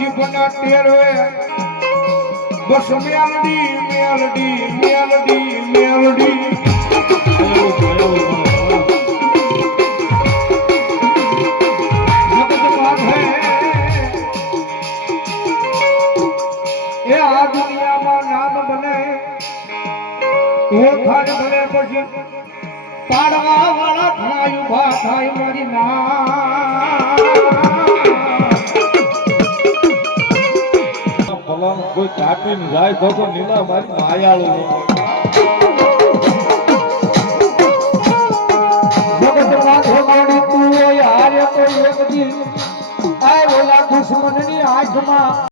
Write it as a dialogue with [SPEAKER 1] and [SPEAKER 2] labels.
[SPEAKER 1] જીભના ટેરવે. બસ મેલડી મેલડી. દુનિયામાં નામ બને ઓળખાણ બને પછી પાડવા વાળા ઘણા ઊભા થાય મારી ના.
[SPEAKER 2] ભલાનું કોઈ કાપીને જાય તો તો નીલા મારી માયાળું
[SPEAKER 1] હોય. એક દી. આ ઓલા દુશ્મનની આંખમાં